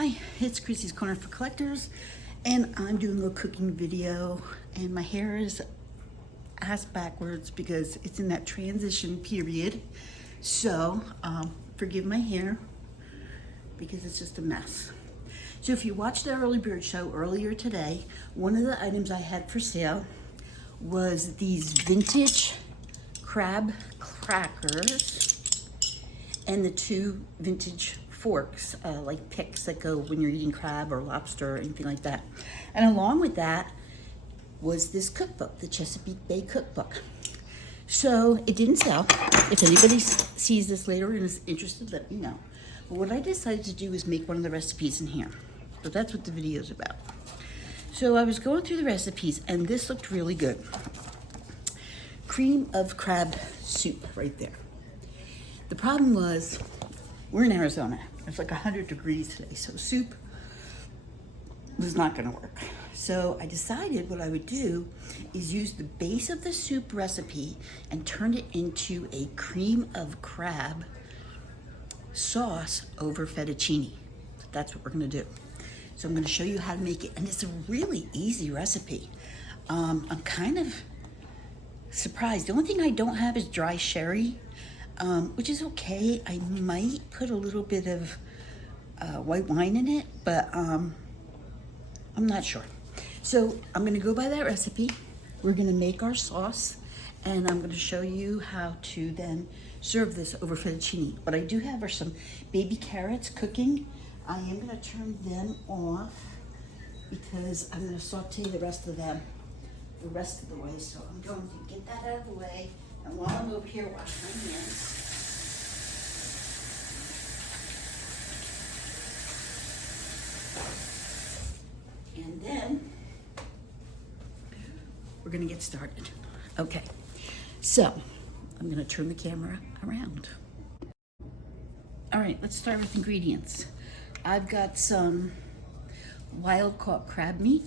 Hi, it's Chrissy's Corner for Collectors, and I'm doing a cooking video, and my hair is ass backwards because it's in that transition period. So, forgive my hair because it's just a mess. So if you watched the Early Bird Show earlier today, one of the items I had for sale was these vintage crab crackers and the two vintage forks, like picks that go when you're eating crab or lobster or anything like that. And along with that was this cookbook, the Chesapeake Bay Cookbook. So it didn't sell. If anybody sees this later and is interested, let me know. But what I decided to do is make one of the recipes in here. So that's what the video is about. So I was going through the recipes and this looked really good. Cream of crab soup right there. The problem was, we're in Arizona. It's like 100 degrees today, so soup was not gonna work. So I decided what I would do is use the base of the soup recipe and turn it into a cream of crab sauce over fettuccine. That's what we're gonna do. So I'm gonna show you how to make it, and it's a really easy recipe. I'm kind of surprised. The only thing I don't have is dry sherry, which is okay. I might put a little bit of white wine in it, but I'm not sure. So I'm gonna go by that recipe. We're gonna make our sauce, and I'm gonna show you how to then serve this over fettuccine. What I do have are some baby carrots cooking. I am gonna turn them off because I'm gonna saute the rest of them the rest of the way. So I'm going to get that out of the way. And while I'm over here washing my hands, and then we're gonna get started. Okay, so I'm gonna turn the camera around. All right, let's start with ingredients. I've got some wild caught crab meat,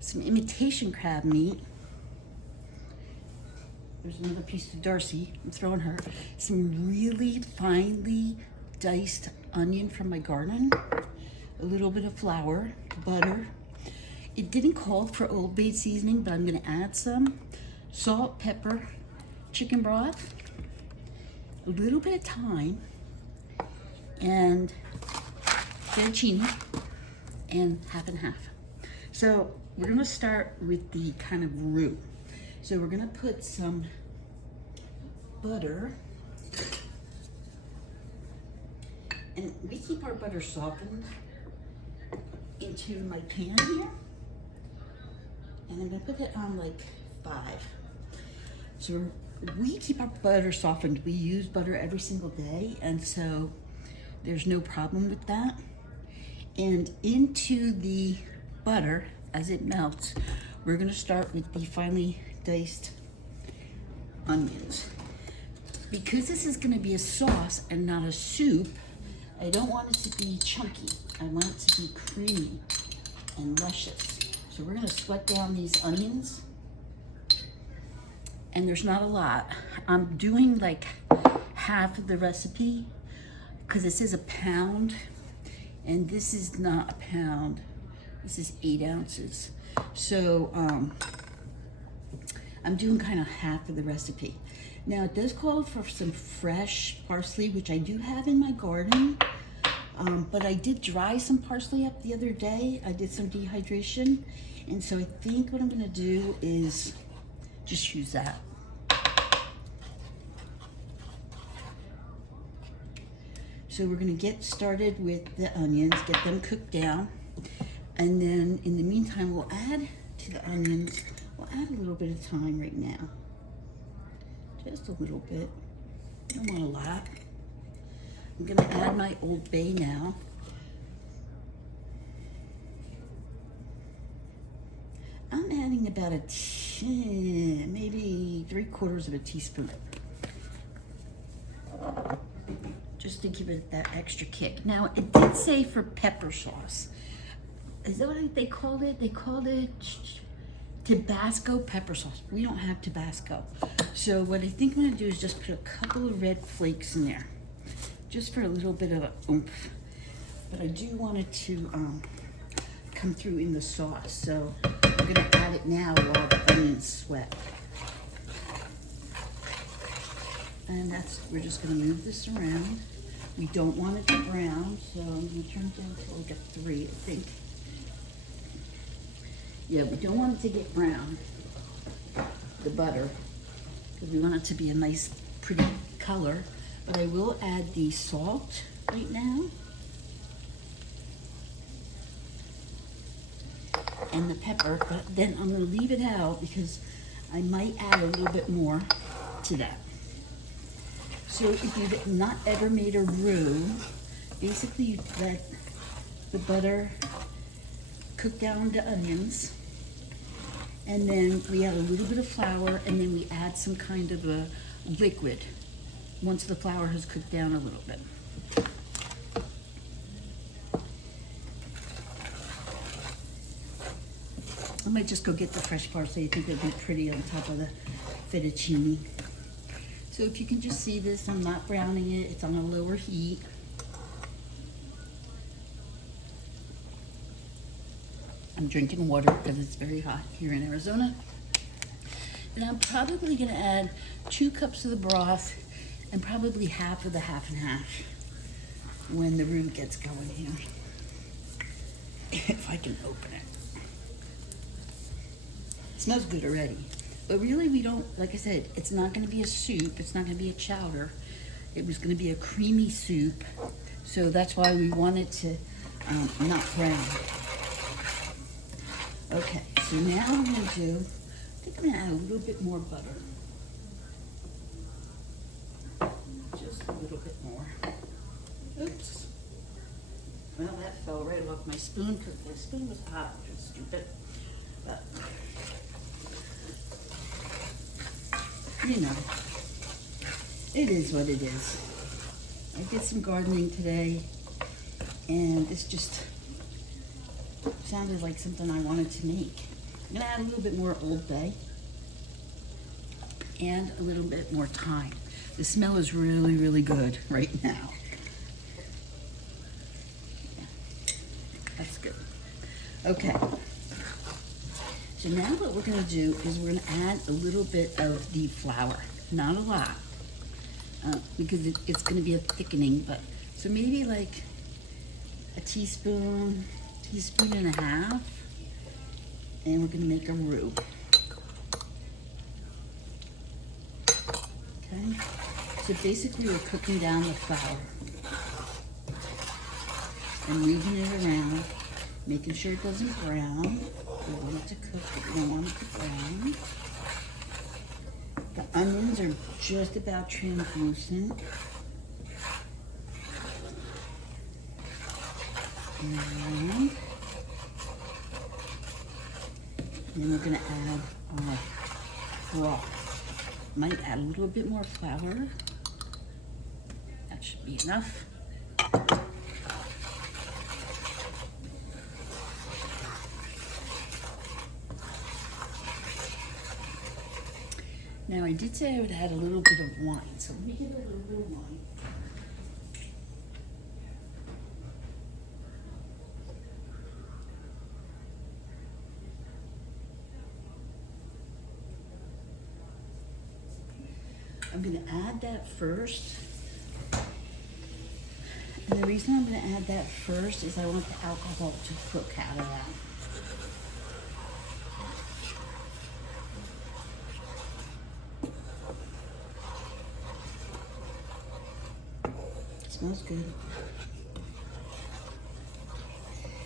some imitation crab meat. There's another piece to Darcy, I'm throwing her. Some really finely diced onion from my garden, a little bit of flour, butter. It didn't call for Old Bay seasoning, but I'm gonna add some. Salt, pepper, chicken broth, a little bit of thyme, and fettuccine, and half and half. So we're gonna start with the kind of roux. So we're gonna put some butter, and we keep our butter softened into my pan here, and I'm gonna put it on like 5. So we keep our butter softened. We use butter every single day, and so there's no problem with that. And into the butter, as it melts, we're gonna start with the finely diced onions. Because this is gonna be a sauce and not a soup, I don't want it to be chunky. I want it to be creamy and luscious. So we're gonna sweat down these onions. And there's not a lot. I'm doing like half of the recipe because this is a pound, and this is not a pound. This is 8 ounces. So I'm doing kind of half of the recipe. Now it does call for some fresh parsley, which I do have in my garden, but I did dry some parsley up the other day. I did some dehydration, and so I think what I'm gonna do is just use that. So we're gonna get started with the onions, get them cooked down, and then in the meantime, we'll add to the onions, we'll add a little bit of thyme right now. Just a little bit, don't want a lot. I'm gonna add my Old Bay now. I'm adding about maybe 3/4 of a teaspoon. Just to give it that extra kick. Now, it did say for pepper sauce. Is that what they called it? They called it Tabasco pepper sauce. We don't have Tabasco. So what I think I'm gonna do is just put a couple of red flakes in there, just for a little bit of oomph. but I do want it to come through in the sauce. So I'm gonna add it now while the onions sweat. And we're just gonna move this around. We don't want it to brown, so I'm gonna turn it down to like a 3, I think. Yeah, we don't want it to get brown, the butter, because we want it to be a nice, pretty color. But I will add the salt right now. And the pepper, but then I'm gonna leave it out because I might add a little bit more to that. So if you've not ever made a roux, basically you let the butter cook down the onions, and then we add a little bit of flour, and then we add some kind of a liquid once the flour has cooked down a little bit. I might just go get the fresh parsley. I think it'll be pretty on top of the fettuccine. So if you can just see this, I'm not browning it. It's on a lower heat. I'm drinking water because it's very hot here in Arizona. And I'm probably gonna add 2 cups of the broth and probably half of the half and half when the roux gets going here. If I can open it. It smells good already. But really we don't, like I said, it's not gonna be a soup, it's not gonna be a chowder. It was gonna be a creamy soup. So that's why we want it to not brown. Okay, so now I'm gonna do, I think I'm gonna add a little bit more butter. Just a little bit more. Oops. Well, that fell right off my spoon because my spoon was hot, which is stupid. But, you know, it is what it is. I did some gardening today, and this just sounded like something I wanted to make. I'm gonna add a little bit more Old Bay and a little bit more thyme. The smell is really, really good right now. Yeah, that's good. Okay. So now what we're gonna do is we're gonna add a little bit of the flour, not a lot, because it's gonna be a thickening, but so maybe like a teaspoon and a half, and we're gonna make a roux. Okay, so basically we're cooking down the flour and moving it around, making sure it doesn't brown. We want it to cook, but we don't want it to brown. The onions are just about translucent. And then we're gonna add our broth. Might add a little bit more flour. That should be enough. Now I did say I would add a little bit of wine, so let me give it a little bit of wine. I'm gonna add that first. And the reason I'm gonna add that first is I want the alcohol to cook out of that. Smells good.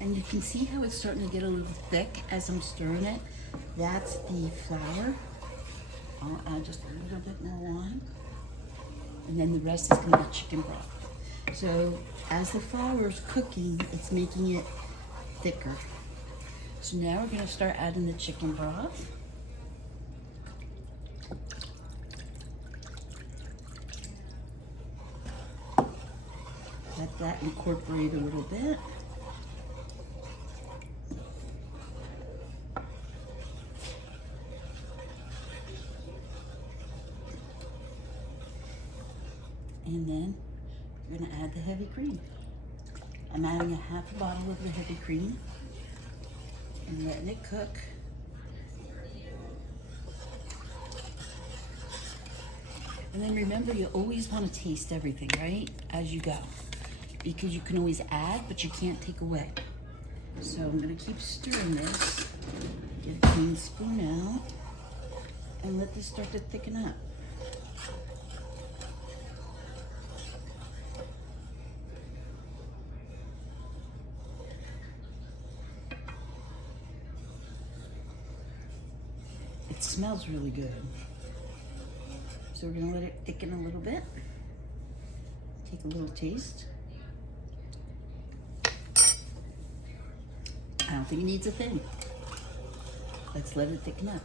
And you can see how it's starting to get a little thick as I'm stirring it. That's the flour. I'll add just a little bit more wine. And then the rest is gonna be chicken broth. So as the flour is cooking, it's making it thicker. So now we're gonna start adding the chicken broth. Let that incorporate a little bit. And then you're gonna add the heavy cream. I'm adding a half a bottle of the heavy cream and letting it cook. And then remember, you always want to taste everything, right? As you go. Because you can always add, but you can't take away. So I'm gonna keep stirring this. Get a clean spoon out. And let this start to thicken up. It smells really good. So we're gonna let it thicken a little bit. Take a little taste. I don't think it needs a thing. Let's let it thicken up.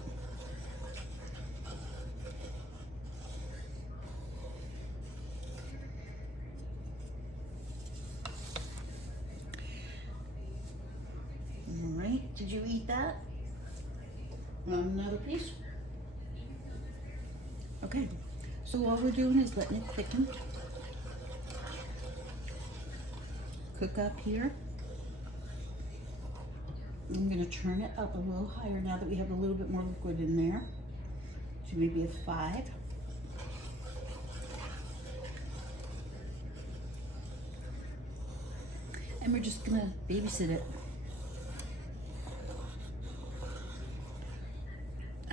All right, did you eat that? Another piece? Okay, so all we're doing is letting it thicken. Cook up here. I'm gonna turn it up a little higher now that we have a little bit more liquid in there. So maybe a 5. And we're just gonna babysit it.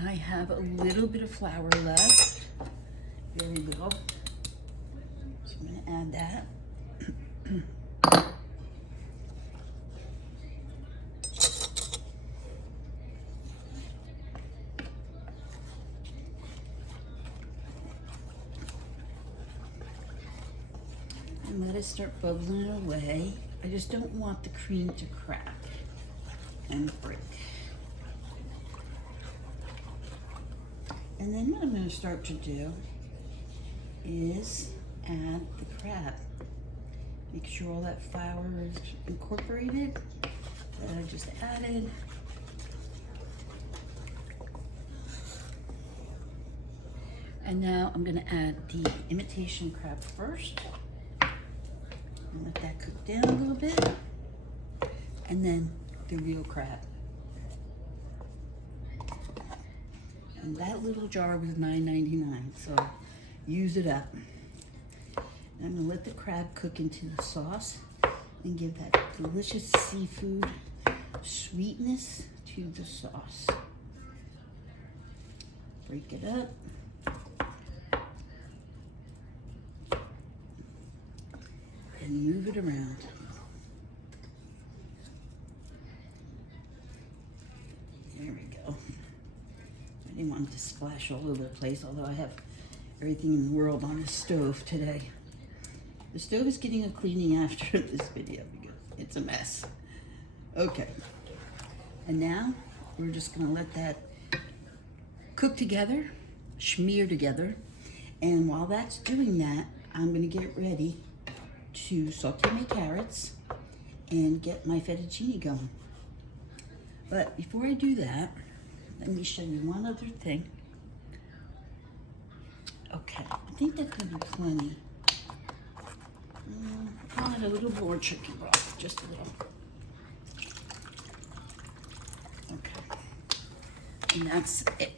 I have a little bit of flour left, very little. So I'm gonna add that. And let it start bubbling away. I just don't want the cream to crack and break. And then what I'm going to start to do is add the crab. Make sure all that flour is incorporated that I just added. And now I'm going to add the imitation crab first. And let that cook down a little bit. And then the real crab. And that little jar was $9.99, so use it up. And I'm gonna let the crab cook into the sauce and give that delicious seafood sweetness to the sauce. Break it up. And move it around. There we go. I didn't want it to splash all over the place, although I have everything in the world on a stove today. The stove is getting a cleaning after this video because it's a mess. Okay. And now we're just gonna let that cook together, smear together. And while that's doing that, I'm gonna get ready to saute my carrots and get my fettuccine going. But before I do that, let me show you one other thing. Okay, I think that's gonna be plenty. I'll add a little more chicken broth, just a little. Okay, and that's it.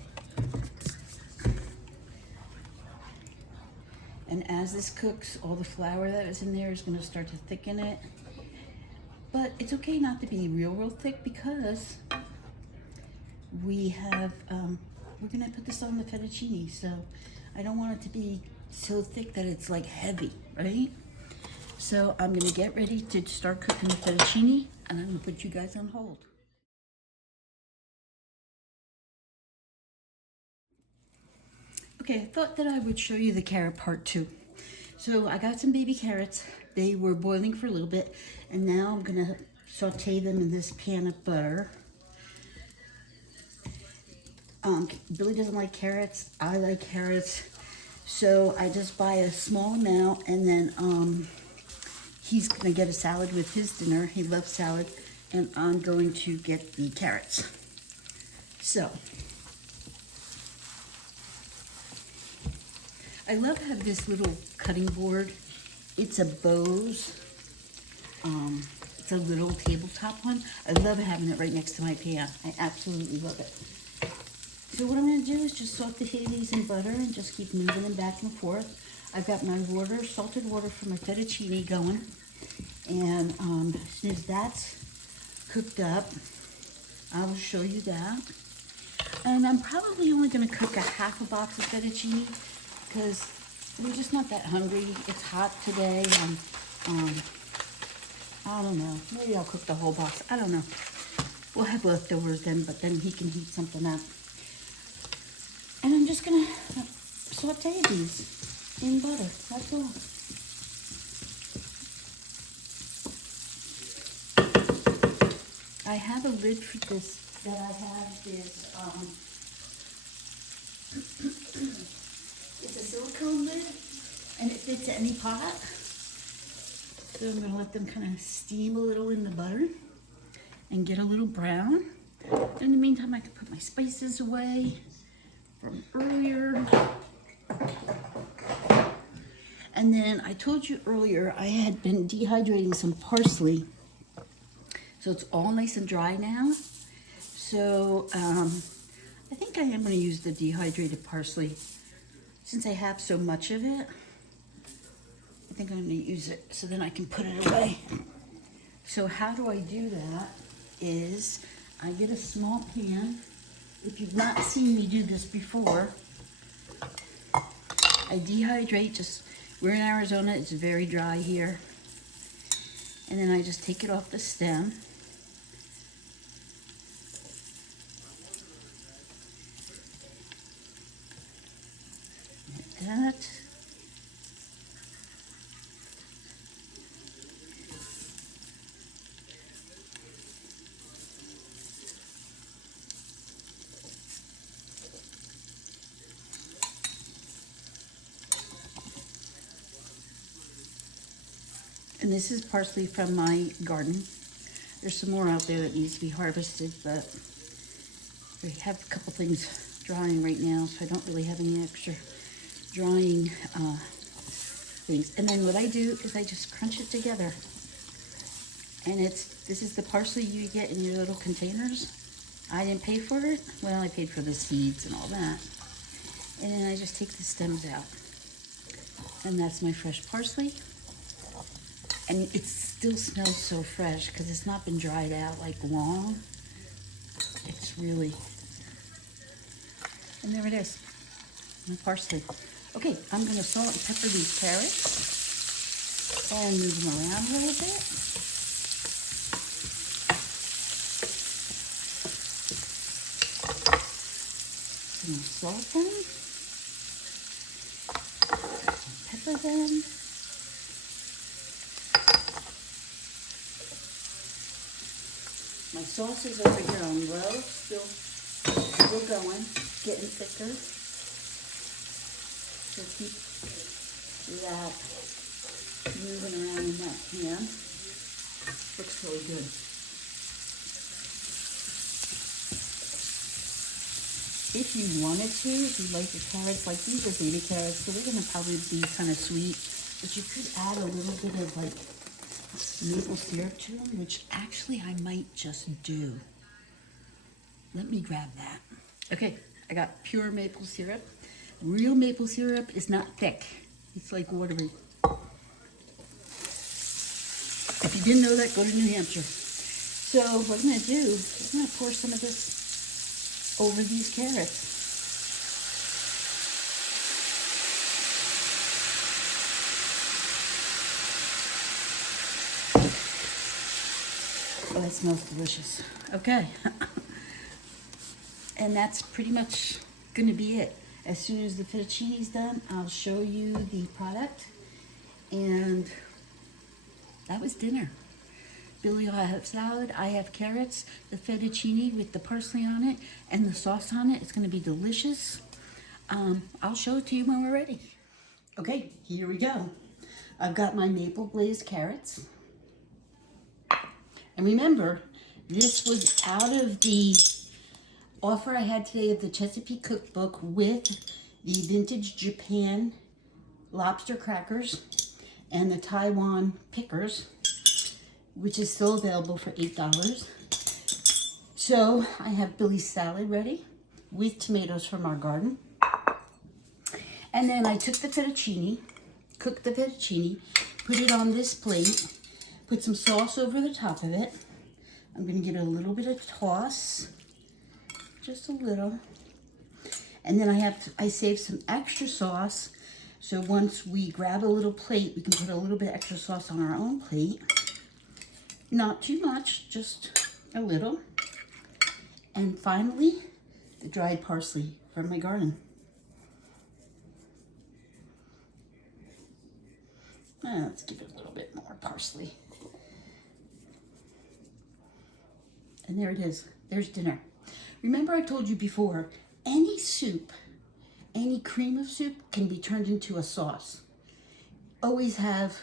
And as this cooks, all the flour that was in there is gonna start to thicken it. But it's okay not to be real thick because we have, we're gonna put this on the fettuccine, so I don't want it to be so thick that it's like heavy, right? So I'm gonna get ready to start cooking the fettuccine, and I'm gonna put you guys on hold. Okay, I thought that I would show you the carrot part too. So I got some baby carrots. They were boiling for a little bit, and now I'm gonna saute them in this pan of butter. Billy doesn't like carrots. I like carrots. So I just buy a small amount, and then he's gonna get a salad with his dinner. He loves salad, and I'm going to get the carrots. So, I love to have this little cutting board. It's a Bose, It's a little tabletop one. I love having it right next to my pan. I absolutely love it. So what I'm going to do is just saute these in butter and just keep moving them back and forth. I've got my water, salted water for my fettuccine going. And as soon as that's cooked up, I will show you that. And I'm probably only going to cook a half a box of fettuccine because we're just not that hungry. It's hot today. And I don't know. Maybe I'll cook the whole box. I don't know. We'll have leftovers then, but then he can heat something up. And I'm just going to saute these in butter. That's all. I have a lid for this that I have is, it's a silicone lid and it fits any pot. So I'm gonna let them kind of steam a little in the butter and get a little brown. In the meantime, I can put my spices away from earlier. And then I told you earlier, I had been dehydrating some parsley. So it's all nice and dry now. So I think I am going to use the dehydrated parsley. Since I have so much of it, I think I'm going to use it so then I can put it away. So how do I do that is I get a small pan. If you've not seen me do this before, I dehydrate, we're in Arizona, it's very dry here. And then I just take it off the stem. Like that. And this is parsley from my garden. There's some more out there that needs to be harvested, but we have a couple things drying right now, so I don't really have any extra drying things. And then what I do is I just crunch it together. And this is the parsley you get in your little containers. I didn't pay for it. Well, I paid for the seeds and all that. And then I just take the stems out. And that's my fresh parsley. And it still smells so fresh because it's not been dried out like long. It's really, and there it is, my parsley. Okay, I'm gonna salt and pepper these carrots and move them around a little bit. I'm gonna salt them, pepper them. My sauce is over here on low, still going, getting thicker. So keep that moving around in that pan. Looks really good. If you wanted to, if you like your carrots, like these are baby carrots, so they're gonna probably be kind of sweet, but you could add a little bit of like maple syrup to them, which actually I might just do. Let me grab that. Okay, I got pure maple syrup. Real maple syrup is not thick. It's like watery. If you didn't know that, go to New Hampshire. So what I'm gonna do is I'm gonna pour some of this over these carrots. Oh, that smells delicious. Okay. And that's pretty much gonna be it. As soon as the fettuccine's done, I'll show you the product. And that was dinner. Billy will have salad, I have carrots, the fettuccine with the parsley on it, and the sauce on it. It's gonna be delicious. I'll show it to you when we're ready. Okay, here we go. I've got my maple glazed carrots. And remember, this was out of the offer I had today of the Chesapeake Cookbook with the Vintage Japan lobster crackers and the Taiwan pickers. which is still available for $8. So I have Billy's salad ready with tomatoes from our garden. And then I took the fettuccine, cooked the fettuccine, put it on this plate, put some sauce over the top of it. I'm gonna give it a little bit of toss, just a little. And then I saved some extra sauce. So once we grab a little plate, we can put a little bit extra sauce on our own plate. Not too much, just a little. And finally, the dried parsley from my garden. Let's give it a little bit more parsley. And there it is. There's dinner. Remember I told you before, any soup, any cream of soup can be turned into a sauce. Always have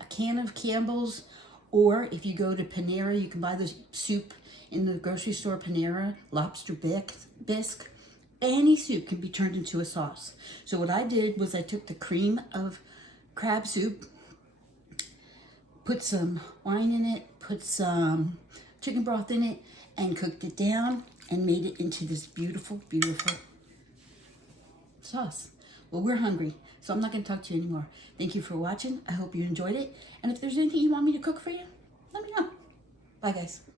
a can of Campbell's, or if you go to Panera, you can buy the soup in the grocery store, Panera, lobster bisque. Any soup can be turned into a sauce. So what I did was I took the cream of crab soup, put some wine in it, put some chicken broth in it, and cooked it down and made it into this beautiful, beautiful sauce. Well, we're hungry, so I'm not going to talk to you anymore. Thank you for watching. I hope you enjoyed it. And if there's anything you want me to cook for you, let me know. Bye, guys.